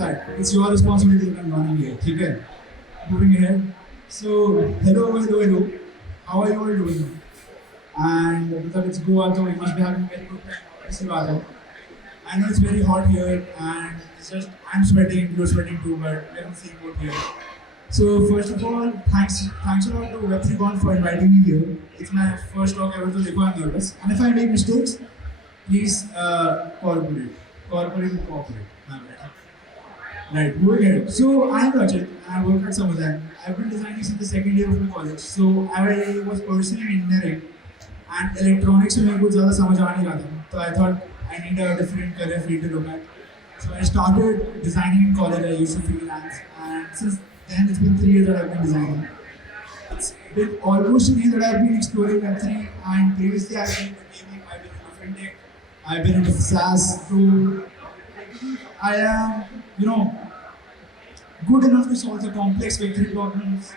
that. It's your responsibility to run running here. Okay? Moving ahead. So, hello. How are you all doing? And because it's Goa, so we must be having a very good time. Obviously, Vada. I know it's very hot here, and it's just I'm sweating, you're sweating too, but let me see what here. So first of all, thanks a lot to Web3Conf for inviting me here. It's my first talk ever, so therefore I'm nervous. And if I make mistakes, please cooperate. Right, moving ahead. So I'm Rachit, and I work at some of them. I've been designing since the second year of my college. So I was pursuing engineering and electronics में मेरे को ज़्यादा समझ आ नहीं रहा था. So I thought I need a different career field to look at. So I started designing in college. I used to freelance, and since then it's been 3 years that I've been designing. It's been almost a year that I've been exploring Web3, and previously I've been into gaming, I've been into fintech, I've been into SaaS. So I am, good enough to solve the complex Web3 problems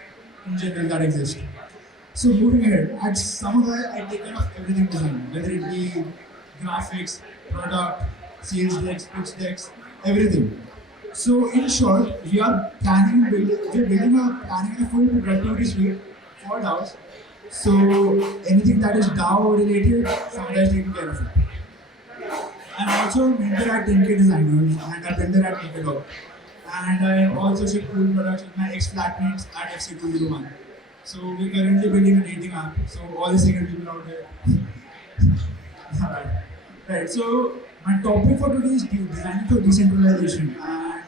in general that exist. So moving ahead, at Samurai, I take care of everything design, whether it be graphics, product, sales decks, pitch decks, everything. So in short, we're planning a full productivity suite for DAOs. So anything that is DAO related, Samurai is taking care of it. I'm also a mentor at 10K Designers and a builder at Maker. And I also ship cool products with my ex-flatmates at FC201. So we're currently building a dating app. So all the single people out there. Right. So my topic for today is designing for decentralization, and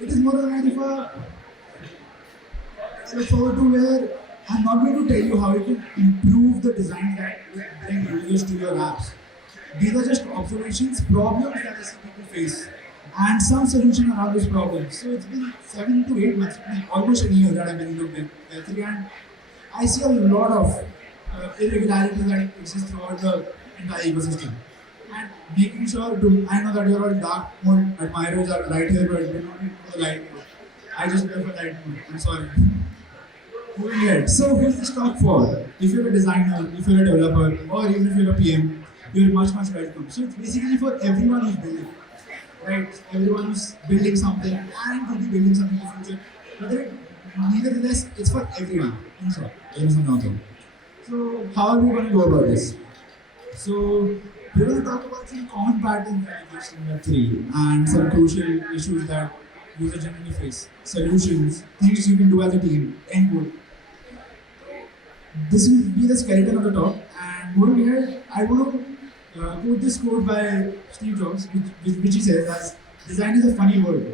it is more than if I look forward to where I'm not going to tell you how you can improve the design that will bring users to your apps. These are just observations, problems that the people face, and some solution around those problems. So it's been 7 to 8 months, almost a year that I've been into Web3, and I see a lot of irregularities that exist throughout the entire ecosystem. And making sure to, I know that you're all dark mode admirers are right here, but we don't need for the light mode. I just prefer light mode. I'm sorry. Moving ahead. So who's this talk for? If you're a designer, if you're a developer, or even if you're a PM, you're much welcome. So it's basically for everyone who's building, right? Everyone who's building something and will be building something in the future. Nevertheless, it's for everyone. In short, so how are we going to go about this? So we're going to talk about some common patterns that exist in Web3 and some crucial issues that users generally face, solutions, things you can do as a team, end goal. This will be the skeleton of the talk, and moving ahead, I want to quote this quote by Steve Jobs, which he says as, "Design is a funny word.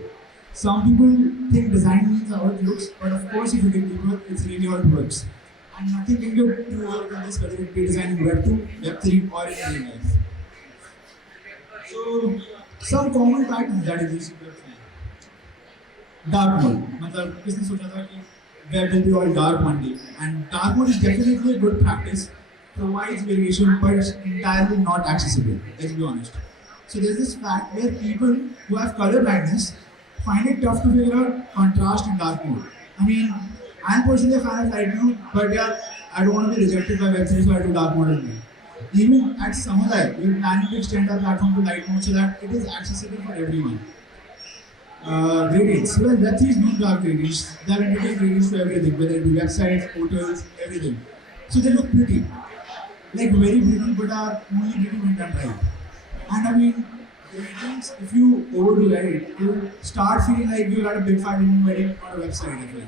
Some people think design means how it looks, but of course if you dig deeper, it's really how it works. And nothing can go too hard on this, whether it be designing Web2, Web3 or in real life." So, some common patterns that exist in Web3. Dark mode. मतलब किसने सोचा था कि web will be all dark one day, and dark mode is definitely a good practice, provides variation, but it's entirely not accessible. Let's be honest. So there's this fact where people who have color blindness find it tough to figure out contrast in dark mode. I mean, I'm personally a fan of light mode, but yeah, I don't want to be rejected by Web3, so I do dark mode as well. Even at Samurai, we're planning to extend our platform to light mode so that it is accessible for everyone. Gradients. Well, Web3 is not dark gradients. They have integrated gradients to everything, whether it be websites, portals, everything. So they look pretty. Like very pretty, but are only pretty when done right. And I mean, gradients, if you overdo it, you start feeling like you're at a big fat Indian wedding on a website, I feel.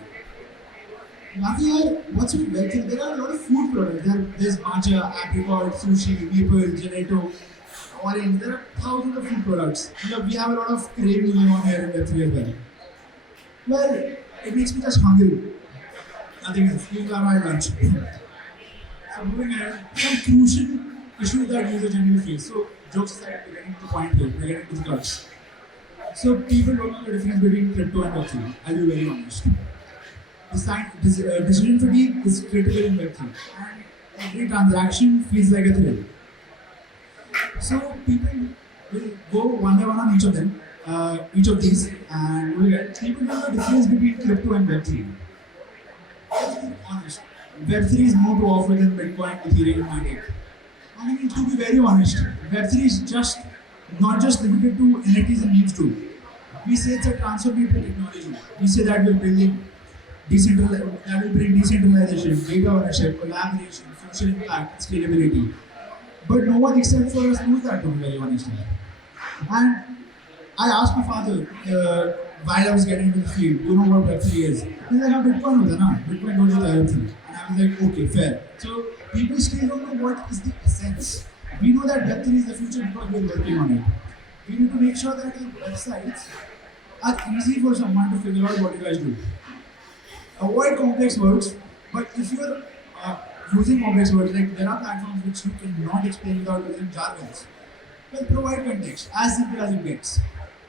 Luckily, what's with Web3? There are a lot of food products. There's matcha, apricot, sushi, maple, gelato, orange. There are thousands of food products. We have a lot of craving going on here in Web3 as well. Well, it makes me just hungry. Nothing else. These are my lunch. So moving ahead, some crucial issues that users generally face. So jokes aside, we're getting to the point here. We're getting to the crux. So people don't know the difference between crypto and Web3. I'll be very honest. Decision fatigue is critical in Web3, and every transaction feels like a thrill. So people will go one by one on each of them, each of these, and people know the difference between crypto and Web3. Let's be honest, Web3 is more to offer than Bitcoin, Ethereum, and Matic. I mean, to be very honest, Web3 is not just limited to NFTs and memes too. We say it's a transformative technology. We say that we're building that will bring decentralization, data ownership, collaboration, social impact, scalability. But no one except for us knows that, to be very honest. And I asked my father while I was getting into the field, you know what Web3 is? He's like, Bitcoin was na. Bitcoin don't use Web3. And I was like, okay, fair. So people still don't know what is the essence. We know that Web3 is the future because we're working on it. We need to make sure that our websites are easy for someone to figure out what you guys do. Avoid complex words, but if you're using complex words, like there are platforms which you cannot explain without using jargons. Well, provide context, as simple as it gets.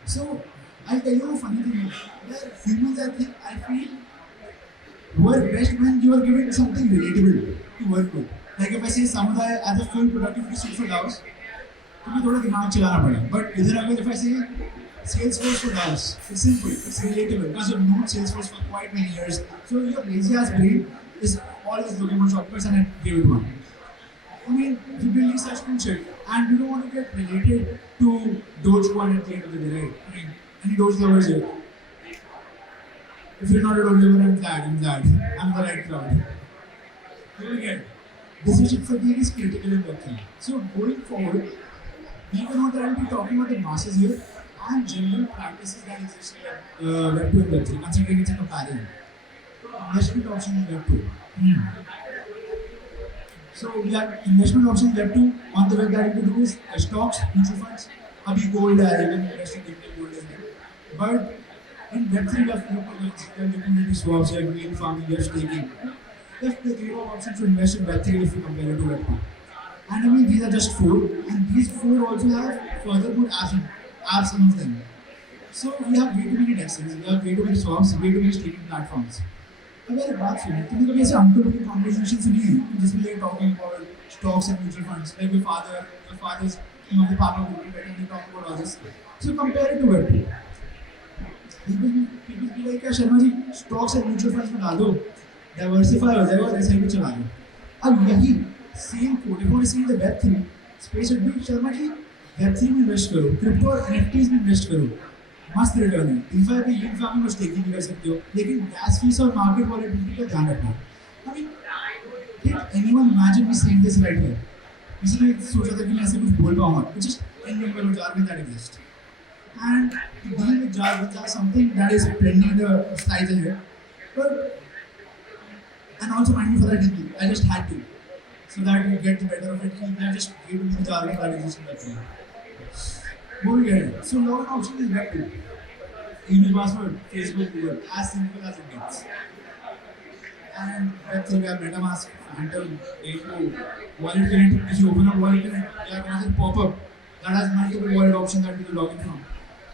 So, I'll tell you a funny thing. Where humans, I feel, work best when you are given something relatable to work with. Like if I say Samudaya as a full productivity suit for DAOs, तो मैं थोड़ा दिमाग चलाना पड़ा. But इधर अगर if I say Salesforce for DAOs, it's simple, it's relatable because you've known Salesforce for quite many years. So your lazy ass brain is always looking for shortcuts and I gave it one. I mean, we're building such cool shit and we don't want to get related to Dogecoin at the end of the day, right? I mean, any Doge lovers here? If you're not a Doge lover, I'm glad. I'm the right crowd. Here again, decision fatigue is critical in Web3. So going forward, we will not only be talking about the masses here and general practices that exist in Web2 and Web3, considering it's a comparison. Investment option in Web2. So we have investment options Web2 on the web that you can do is stocks, mutual funds. Abhi gold hai, you can invest in digital gold as well. But in Web3 we have cryptocurrency, we have liquidity swaps, we have green farming, we have staking. We have the three options to invest in Web3 if you compare it to Web2. And I mean these are just four, and these four also have further good apps amongst them. So we have way too many dexes, we have way too many swaps, way too many staking platforms. अगर एक बात सुनिए, तुमने कभी ऐसे untold conversation सुनी है जिसमें they talking about stocks and mutual funds, like your father's, the papa would be better and they talk about all this. So compare it to Web2. People be like, क्या Sharma ji, stocks and mutual funds में डाल दो, diversify हो जाएगा और ऐसे ही चला लो. अब यही same code, if you want to see the Web3 space would be Sharma ji, Web3 में invest करो, crypto और NFTs में invest करो. मस्त रिटर्न है. DeFi पे yield farming और staking भी कर सकते हो, लेकिन gas fees और market volatility का ध्यान रखना. I mean, did anyone imagine me saying this right here? इसलिए सोचा था कि मैं ऐसे कुछ बोल पाऊँगा. It's just ending with jargon that exists. And to deal with jargons are something that is trending in the slides ahead. But and also mind me for that deeply. I just had to, so that you get the better of it. I just gave you the jargon that exists in that way. Moving ahead. So login option is Web2. Email password, Facebook, Google, as simple as it gets. And Web3 we have MetaMask, Phantom, Rainbow, Wallet Connect. If you open up Wallet Connect, you have another pop-up that has multiple wallet options that you can log in from.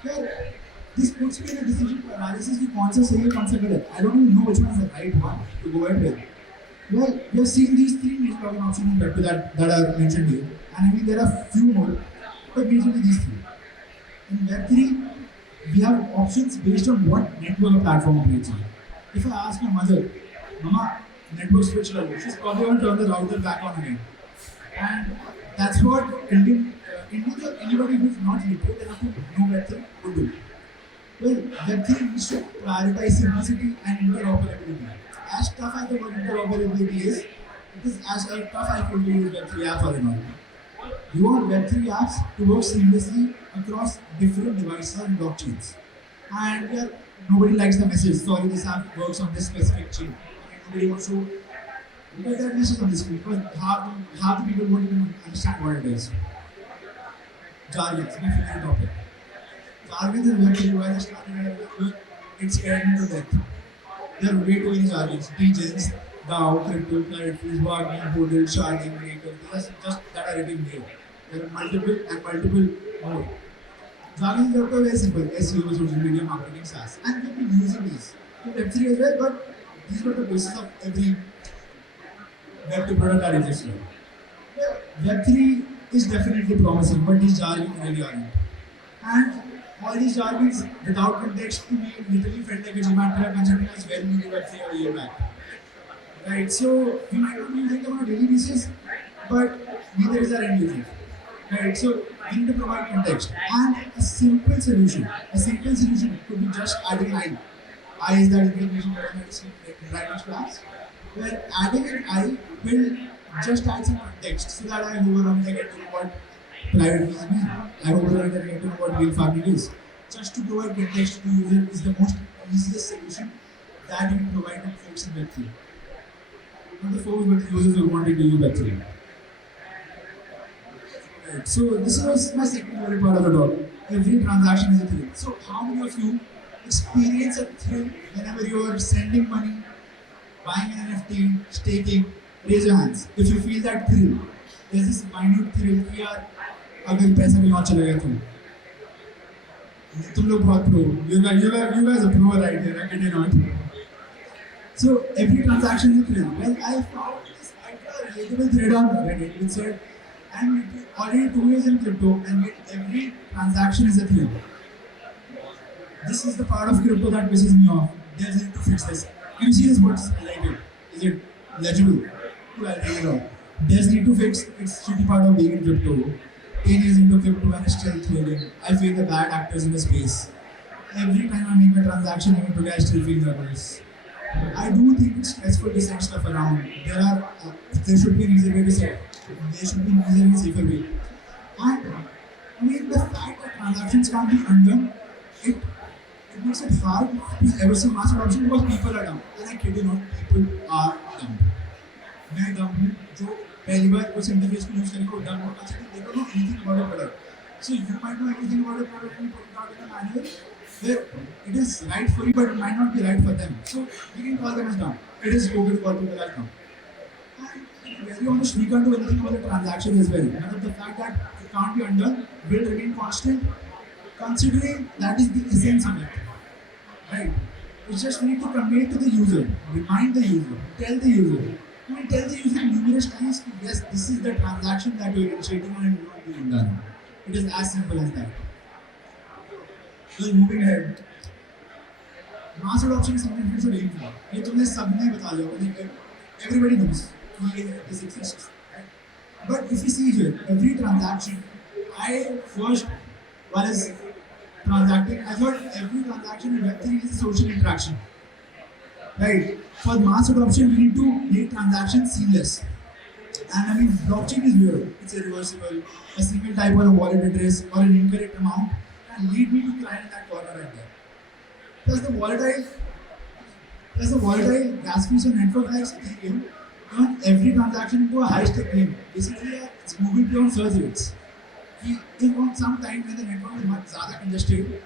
Here, this puts me in a decision paralysis की कौन सा सही है कौन सा गलत. I don't even know which one is the right one to go ahead with. Well, we have seen these three main login options in Web2 that are mentioned here, and I mean there are few more, but majorly these three. In Web3, we have options based on what network a platform operates on. If I ask my mother, Mama, network switch level, she's probably going to turn the router back on again. And that's what Indians or anybody who's not literate enough to know Web3 would do. Well, Web3 needs to prioritize simplicity and interoperability. As tough as the word interoperability is, it is as tough as you use Web3 apps all in all. You want Web3 apps to work seamlessly across different devices and blockchains. And nobody likes the message, sorry, this app works on this specific chain. Nobody wants to get that message on the screen because half the people won't even understand what it is. Jargons, my favorite topic. Jargons in Web3, while I started Web3, it scared me to death. There are way too many jargons. Degens, DAO, crypto, platforms, bargaining, hodl, sharding, breaker. Just that are written here. There are multiple more. Jargons are very simple. SEO, social media, marketing, SaaS. And we've been using these in Web3 as well, but these were the basis of every Web2 product that exists here. Web3 is definitely promising, but these jargons really aren't. And all these jargons, without context, to me, literally felt like a gematria considering as well new Web3 a year back. Right, so we might not be using them on a daily basis, but neither is our end user. Right, so we need to provide context and a simple solution. A simple solution could be just adding an I. I is that information that is right next to us. Where adding an I will just add some context so that I move around, I get to know what private keys mean. I move around, I get to know what real farming is. Just to provide context to the user is the most easiest solution that you can provide to folks in Web3. Not the folks, but the users who wanted to use Web3. Right. So this was my second favorite part of the talk. Every transaction is a thrill. So how many of you experience a thrill whenever you are sending money, buying an NFT, staking? Raise your hands. If you feel that thrill, there's this minute thrill कि यार अगर पैसा भी launch चलेगा तुम लोग बहुत pro. You guys are pro right here. I kid you not. So every transaction is a thrill. Well, I found this relatable thread on Reddit which said, I'm already 2 years in crypto and yet every transaction is a thrill. This is the part of crypto that pisses me off. There's need to fix this. Can you see this what's highlighted? Is it legible? I'll take it off. There's need to fix. It's shitty part of being in crypto. 10 years into crypto and it's still thrilling. I feel the bad actors in the space. Every time I make a transaction, even today I still feel nervous. I do think it's stressful to send stuff around. There should be an easier way to send. There should be an easier and safer way. And I mean the fact that transactions can't be undone, it makes it hard to ever see mass adoption because people are dumb. And I kid you not, people are dumb. मैं dumb हूँ जो पहली बार उस interface को use करने को dumb होता है they don't know anything about a product. So you might know anything about a product and put it out in a manner where it is right for you but it might not be right for them. So we can call them as dumb. It is okay to call people as dumb. And to be very honest, we can't do anything about the transaction as well. But the fact that it can't be undone will remain constant, considering that is the essence of it. Right? It's just we need to convey it to the user, remind the user, tell the user. I mean, tell the user numerous times, yes, this is the transaction that you're initiating on and not being done. It is as simple as that. So moving ahead, mass adoption is something we should aim for. ये तुमने सबने बता दिया, everybody knows this exists. Right? But if you see here, every transaction, I first was transacting. I thought every transaction in Web3 is a social interaction. Right? For mass adoption, we need to make transactions seamless. And I mean, blockchain is weird. It's irreversible. A single type or a wallet address or an incorrect amount can lead me to client in that corner right there. Plus the volatile gas fees on network like Ethereum turn every transaction into a high-stake game. Basically, it's moving beyond surge rates. If on some time when the network is much congested,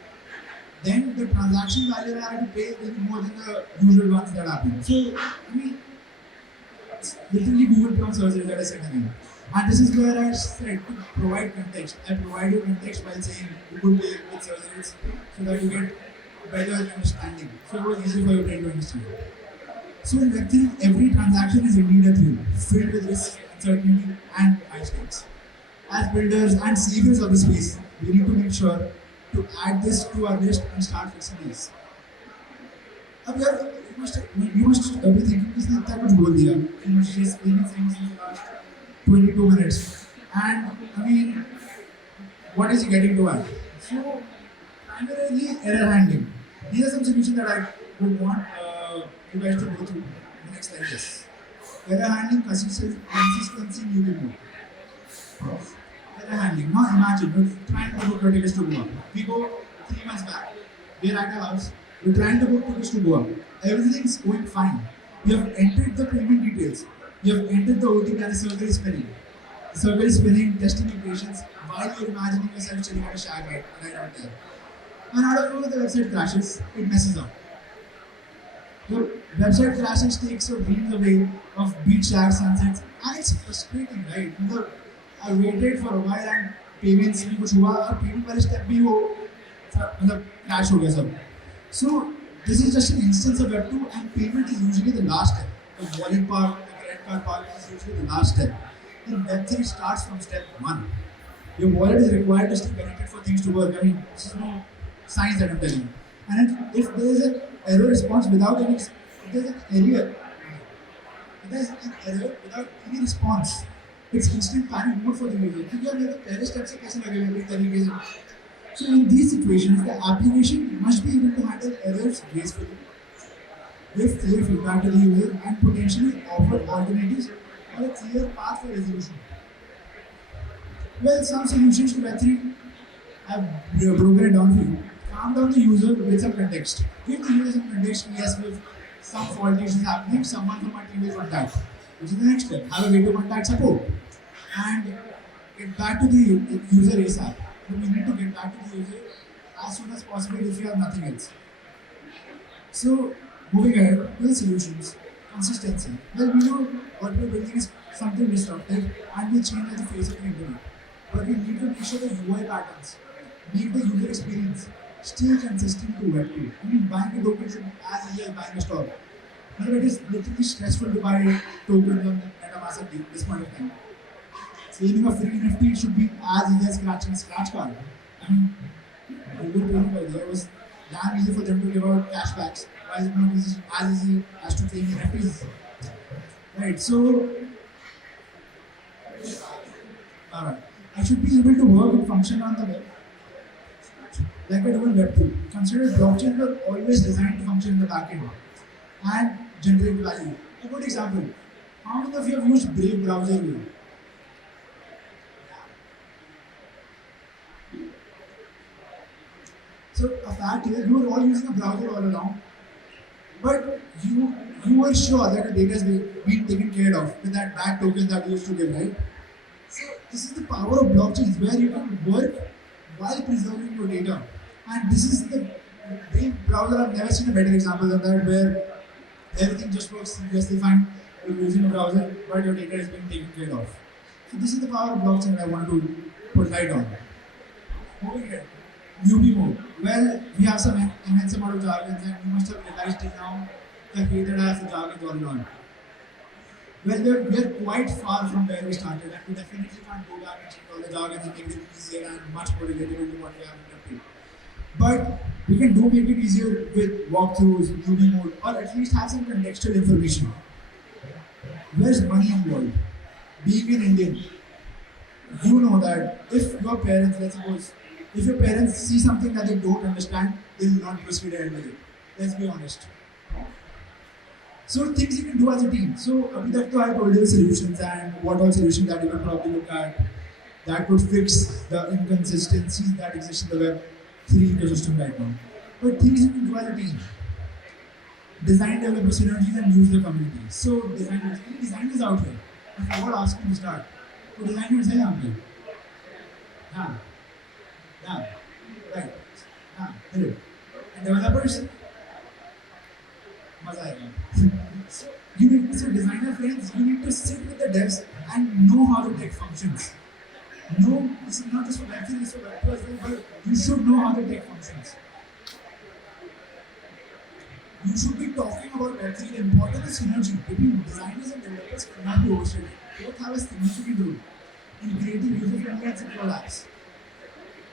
then the transaction value that I have to pay will be more than the usual ones that happen. So, I mean, it's literally Google beyond surge rates that I said again. And this is where I said to provide context. I provide you context by saying Google pay with surge rates so that you get better understanding. So it was easy for your brain to understand. So in Web3, every transaction is indeed a thrill, filled with risk, uncertainty, and high stakes. As builders and saviors of the space, we need to make sure to add this to our list and start fixing this. अब यार you must be thinking किसने इतना कुछ बोल दिया? You must be speaking things in the last 22 minutes, and I mean, what is he getting to add? So primarily error handling. These are some solutions that I would want you guys to go through in the next slide. Yes. Error handling, consistency, new people. Error handling. Now imagine we're trying to book tickets to Goa. We go 3 months back. We're at a house. We're trying to book tickets to Goa. Everything's going fine. You have entered the payment details. You have entered the OTP and the server is spinning. The server is spinning, testing equations while you're imagining yourself chilling at a shack right out there. And out of nowhere, the website crashes. It messes up. Your website crashes, takes your dreams away of beach shacks, sunsets, and it's frustrating, right? Because I waited for a while and payments भी कुछ हुआ और payment वाले step भी वो मतलब crash हो गया सब. So this is just an instance of Web2 and payment is usually the last step. The wallet part, the credit card part is usually the last step. And Web3 starts from step 1. Your wallet is required to stay connected for things to work. I mean, this is no science that I'm telling you. And if there is an error response without any, if there's an error without any response, It's instant panic mode for the user. क्योंकि अब ये तो पहले step से कैसे लगेगा इस तरीके से. So in these situations, the application must be able to handle errors gracefully, give clear feedback to the user, and potentially offer alternatives or a clear path for resolution. Well, some solutions to Web3 have broken it down for you. Calm down the user with some context. Give the user some context, yes, with some fault issues happening, someone from our team will contact. Which is the next step. Have a way to contact support. And get back to the user ASAP. So we need to get back to the user as soon as possible if you have nothing else. So, moving ahead to the solutions. Consistency. Well, we know what we're building is something disruptive and will change at the face of the internet. But we need to make sure the UI patterns make the user experience still consistent to Web2. I mean, buying a token should be as easy as buying a stock. Now, it is literally stressful to buy tokens on MetaMask at this point of time. Saving a free NFT should be as easy as scratching a scratch card. I mean, Google payment by there was damn easy for them to give out cashbacks. Why is it not as easy as to claim NFTs? Right, so, alright. I should be able to work and function on the web like I do in Web2. Consider blockchains were always designed to function in the backend and generate value. A good example, how many of you have used Brave browser here? So a fact is, you were all using a browser all along, but you were sure that the data is being taken care of with that back token that you used to give, right? So this is the power of blockchains, where you can work while preserving your data. And this is the Brave browser. I've never seen a better example than that, where everything just works seamlessly fine. You're using a browser, but your data is being taken care of. So this is the power of blockchain that I want to put light on. Moving ahead. Newbie mode. Well, we have some immense amount of jargons, and you must have realized till now the hate that I have for jargons all along. Well, we're quite far from where we started, and we definitely can't go back and change all the jargons and make it easier and much more relatable to what we have in the. But we can make it easier with walkthroughs, newbie mode, or at least have some contextual information. Where's money involved? Being an Indian, you know that if your parents, let's suppose, if your parents see something that they don't understand, they will not proceed ahead with it. Let's be honest. So things you can do as a team. So abhi tak to I told you solutions and what all solutions that you can probably look at that would fix the inconsistencies that exist in the Web3 ecosystem right now. But things you can do as a team. Design developer synergies and use the community. So designers out here. If you were asking to start, तो designers हैं यहाँ पे. हाँ. Yeah, right. Hello. And developers, मजा आएगा. So designer friends, you need to sit with the devs and know how the tech functions. No, this is not just for Web3, this is for Web2 as well, but you should know how the tech functions. You should be talking about Web3, the importance of synergy between designers and developers cannot be overstated. Both have a significant role in creating user-friendly and secure apps.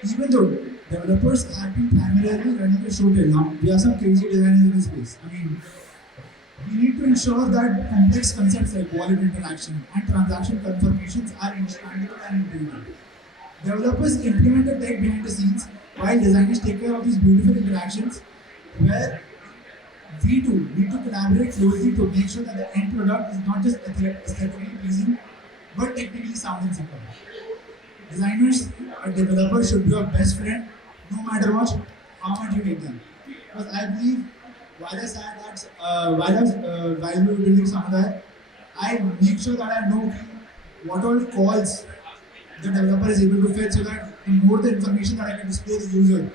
Even though developers have been primarily running the show till now, we have some crazy designers in this space. I mean, we need to ensure that complex concepts like wallet interaction and transaction confirmations are understandable and intuitive. Developers implement the tech behind the scenes while designers take care of these beautiful interactions, where we too need to collaborate closely to make sure that the end product is not just aesthetically pleasing but technically sound and secure. Designers or developers should be your best friend no matter what, how much you hate them. Because I believe while I said that, while we were building Samudaya, I make sure that I know what all calls the developer is able to fetch so that the more the information that I can display the user.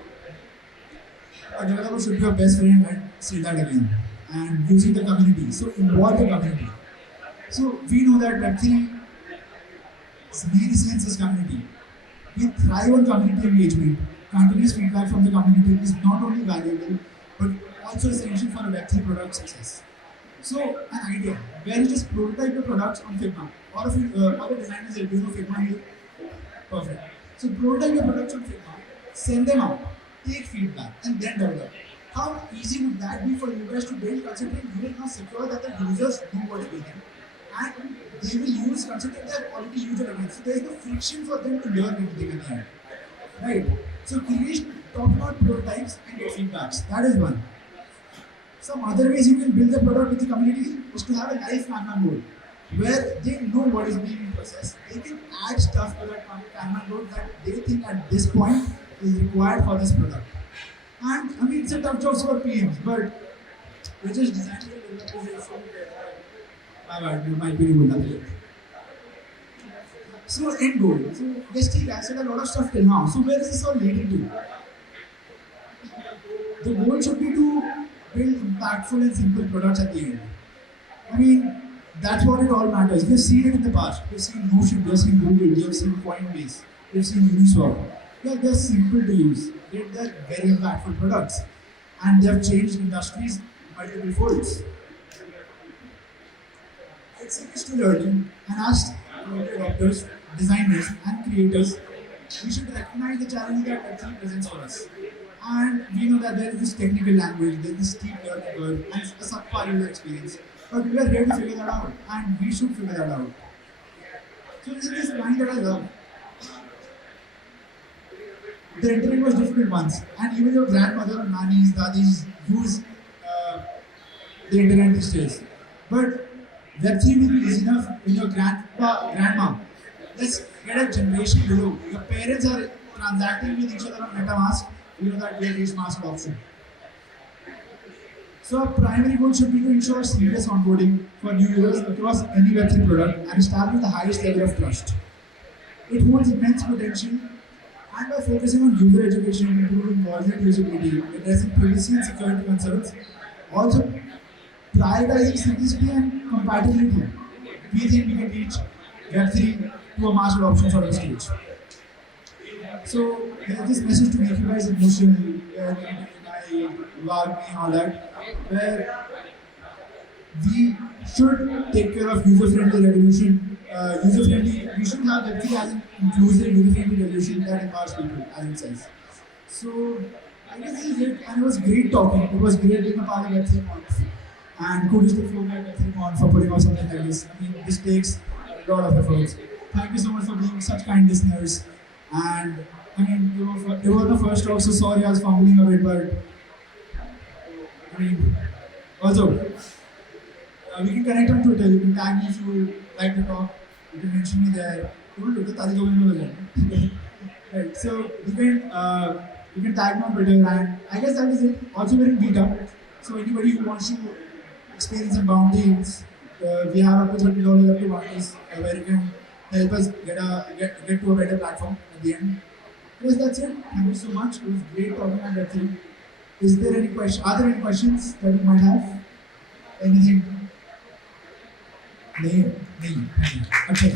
A developer should be your best friend, and say that again. And using the community. So involve the community. So we know that Web3 main essence is community. We thrive on community engagement. Continuous feedback from the community is not only valuable, but also essential for a Web3 product success. So an idea where you just prototype your products on Figma, or if you, all the designers are doing Figma here, perfect. So prototype your products on Figma, send them out, take feedback, and then develop. How easy would that be for you guys to build, considering you will now secure that the users know what's building, and they will use, considering they have already used it again. So there is no friction for them to learn anything in the end. Right? So create top-notch prototypes and get feedbacks. That is one. Some other ways you can build the product with the community is to have a live Kanban board where they know what is being processed. They can add stuff to that Kanban board that they think at this point is required for this product. And I mean, it's a tough job for PMs, but we're just designing the developers. My bad, you might be able to. So, end goal. So, basically, I said a lot of stuff till now. So, where is this all leading to? The goal should be to build impactful and simple products at the end. I mean, that's what it all matters. We've seen it in the past. We've seen Notion, we've seen Google, we've seen Coinbase, we've seen Uniswap. Yeah, they're simple to use. Yet they're very impactful products. And they've changed industries multiple folds. It's still early, and as adopters, designers, and creators, we should recognize the challenge that Web3 presents for us. And we know that there is this technical language, there is this steep learning curve, and a subpar user experience. But we are here to figure that out, and we should figure that out. So this is this line that I love. The internet was difficult once, and even your grandmother, nannies, daddies use the internet these days. But Web3 will be easy enough when your grandma. Let's get a generation below. Your parents are transacting with each other on MetaMask. You know that we have reached mass adoption. So our primary goal should be to ensure seamless onboarding for new users across any Web3 product and establish the highest level of trust. It holds immense potential, and by focusing on user education, improving coordinate usability, addressing privacy and security concerns, also prioritizing simplicity and compatibility, we think we can reach Web3 to a mass adoption sort of stage. So there's this message to make you guys emotional, log me and all that, where we should take care of user-friendly revolution. We should have Web3 as an inclusive, user-friendly revolution that empowers people, as it says. So I guess this is it, and it was great talking. It was great being a part of Web3Conf. And kudos to Web3Conf for putting out something like this. I mean, this takes a lot of efforts. Thank you so much for being such kind listeners. And I mean, you were the first talk, so sorry I was fumbling a bit, but I mean, also, we can connect on Twitter. You can tag me if you like to talk. You can mention me there. Right, so you can tag me on Twitter, and I guess that is it. Also, we're in beta, so anybody who wants to experience some bounties, we have up to $30 up to bounties where you can help us get to a better platform at the end. Yes, that's it. Thank you so much. It was great talking on Web3. Is there any question? Are there any questions that you might have? Anything? नहीं नहीं अच्छा